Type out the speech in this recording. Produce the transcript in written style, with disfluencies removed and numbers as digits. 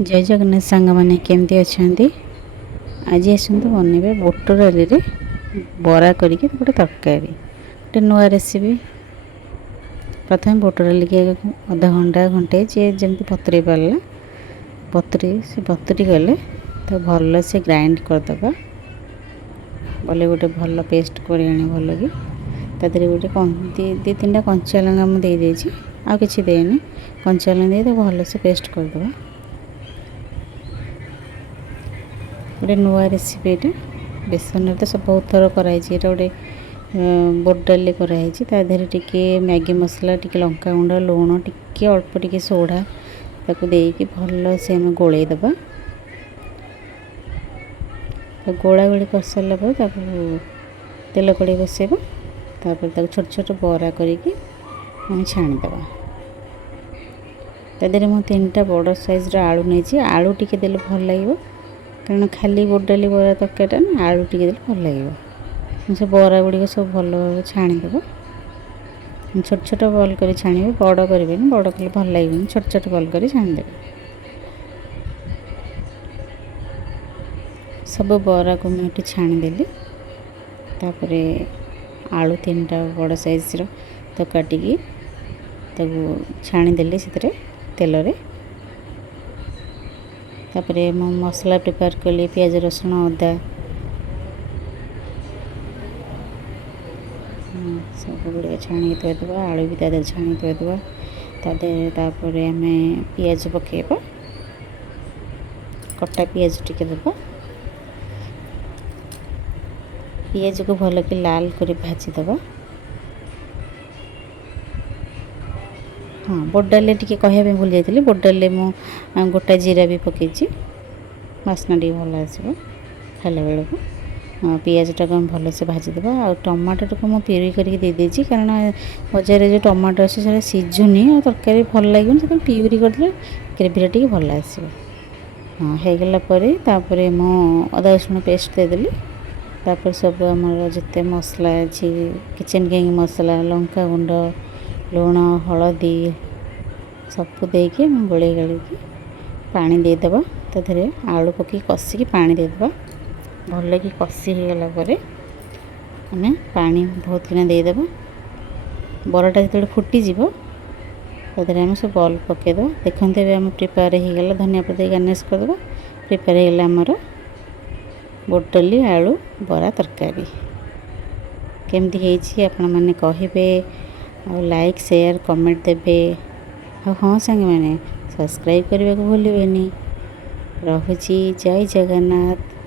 जय जगन्नाथ सांग मैंने केमती अच्छा आज आसतु बनइबे बुट डाली बरा करके गोटे तरकारी गोटे नुआ रेसिपी। प्रथम बुट डाली के अधा घंटा घंटे जी जमी बतुरी पारा बतुरी गले तो भल से ग्राइंड करदे बोले गोटे भल पेस्ट कर भल कि तादे गोटे दी तीन टा कंचा लंगा मुझे आ कि देनी कंचा लंगा दे भल से पेस्ट करदे। गोटे नुआ रेसिपी ये बेसन तो सब बहुत थर कराई गोटे बुट डाली कराई तादेह टिके मैगी मसला टिके लंका गुंड लुण टिके अल्प टिके सोडा ताकू देकी भल से आम गोले दबा। गोला गोली कर सारा पर तेल कड़े बसैबा तापर छोट छोट बरा करके छाणीदबा। तादेह मुझे तीन टा बड़ साइज आलू नहीं आलू टिके देले भल लगे कारण खाली बुट डाली बरा तरकारीटा ना आलू टिके देले भल लगे। से बरा गुड़िक सब भल भाव छाणीदब छोट छोट बल कर छाणीबे बड़ करेंगे बड़ कले भल लगे छोट छोट बल कर छाणीदे। सब बरा को मुझे छाणीदेली तापर आलू तीन टा बड़ साइज तो काटिकी छाणीदेली से तेल रे तापर मसला प्रिपेयर कली पियाज रसुण अदा सब गुड़ छाणी थोड़ा आलू भी तादे छाणी थोड़ा तापर आम पियाज पकेबा कटा पियाज टिके देबा पियाज को भल कि लाल कर भाजीदबा। हाँ बुट डाली टी कहवाई भूल जाती बुट डाली मु गोटा जीरा भी पकईची बास्ना टी भल आसो खाला बेलू। पियाजटा को भल से भाजीदबा आ टमाटो को मुझे प्यूरी करके देदेची कारण बजार जो टमाटो अच्छे सीझुनी और तरकारी भल लगे से प्यूरी करदे ग्रेवीटा टी भल आसो। हाँ होगला मु अदा रसुण पेस्ट देदेली तापर सब आमर जिते मसला अच्छी किचन किंग मसला लंका गुंड लुण हलदी सबको देके गोले गाड़ी पानी देदेबा तादे आलू पकई कषिकी पानी देदेबा भल कि कषि होगला आम पानी बहुत किना देदेबा। बराटा जो फुटीज तादे आम सब बल पकईदे देखते आम प्रिपेयर होगला धनिया पत्ती गार्निश करदे प्रिपेयर होगला आमर बुट डाली आलू बरा तरकारी। केमती होईची आपण माने कहिबे और लाइक शेयर कमेंट देबे। हाँ सांग मैंने सब्सक्राइब करने को भूलें। रहुची जय जगन्नाथ।